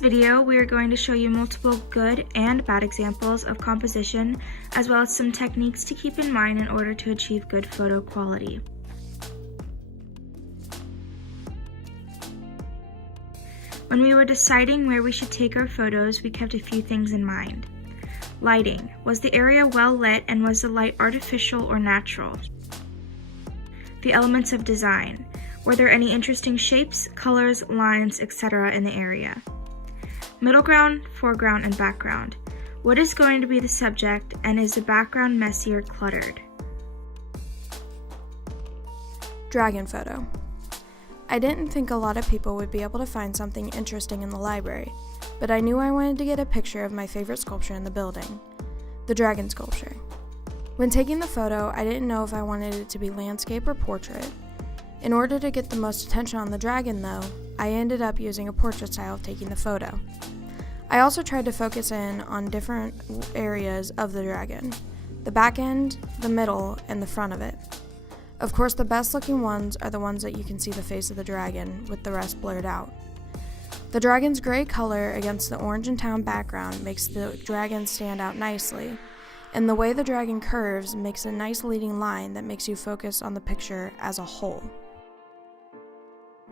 video, we are going to show you multiple good and bad examples of composition, as well as some techniques to keep in mind in order to achieve good photo quality. When we were deciding where we should take our photos, we kept a few things in mind. Lighting. Was the area well lit, and was the light artificial or natural? The elements of design. Were there any interesting shapes, colors, lines, etc. in the area? Middle ground, foreground, and background. What is going to be the subject, and is the background messy or cluttered? Dragon photo. I didn't think a lot of people would be able to find something interesting in the library, but I knew I wanted to get a picture of my favorite sculpture in the building, the dragon sculpture. When taking the photo, I didn't know if I wanted it to be landscape or portrait. In order to get the most attention on the dragon, though, I ended up using a portrait style of taking the photo. I also tried to focus in on different areas of the dragon, the back end, the middle, and the front of it. Of course, the best looking ones are the ones that you can see the face of the dragon, with the rest blurred out. The dragon's gray color against the orange and town background makes the dragon stand out nicely, and the way the dragon curves makes a nice leading line that makes you focus on the picture as a whole.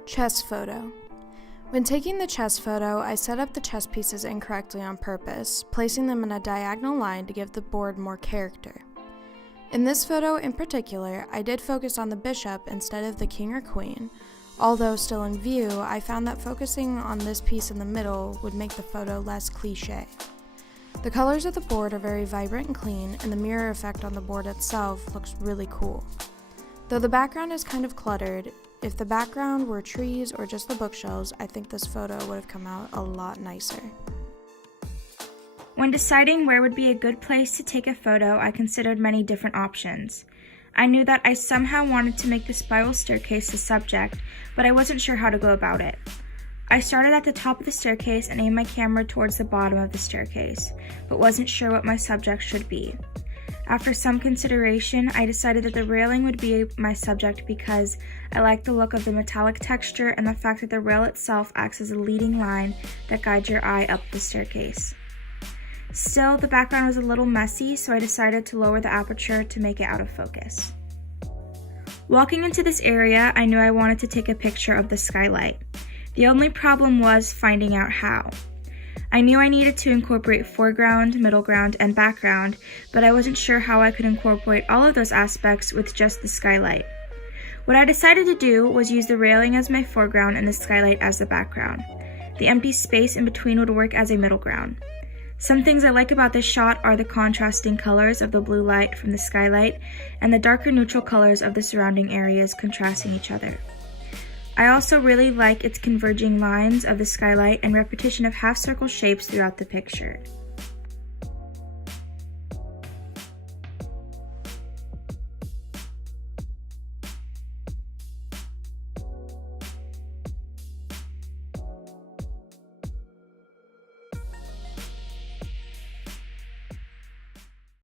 Chest photo. When taking the chest photo, I set up the chest pieces incorrectly on purpose, placing them in a diagonal line to give the board more character. In this photo in particular, I did focus on the bishop instead of the king or queen. Although still in view, I found that focusing on this piece in the middle would make the photo less cliché. The colors of the board are very vibrant and clean, and the mirror effect on the board itself looks really cool. Though the background is kind of cluttered, if the background were trees or just the bookshelves, I think this photo would have come out a lot nicer. When deciding where would be a good place to take a photo, I considered many different options. I knew that I somehow wanted to make the spiral staircase the subject, but I wasn't sure how to go about it. I started at the top of the staircase and aimed my camera towards the bottom of the staircase, but wasn't sure what my subject should be. After some consideration, I decided that the railing would be my subject because I like the look of the metallic texture and the fact that the rail itself acts as a leading line that guides your eye up the staircase. Still, the background was a little messy, so I decided to lower the aperture to make it out of focus. Walking into this area, I knew I wanted to take a picture of the skylight. The only problem was finding out how. I knew I needed to incorporate foreground, middle ground, and background, but I wasn't sure how I could incorporate all of those aspects with just the skylight. What I decided to do was use the railing as my foreground and the skylight as the background. The empty space in between would work as a middle ground. Some things I like about this shot are the contrasting colors of the blue light from the skylight and the darker neutral colors of the surrounding areas contrasting each other. I also really like its converging lines of the skylight and repetition of half-circle shapes throughout the picture.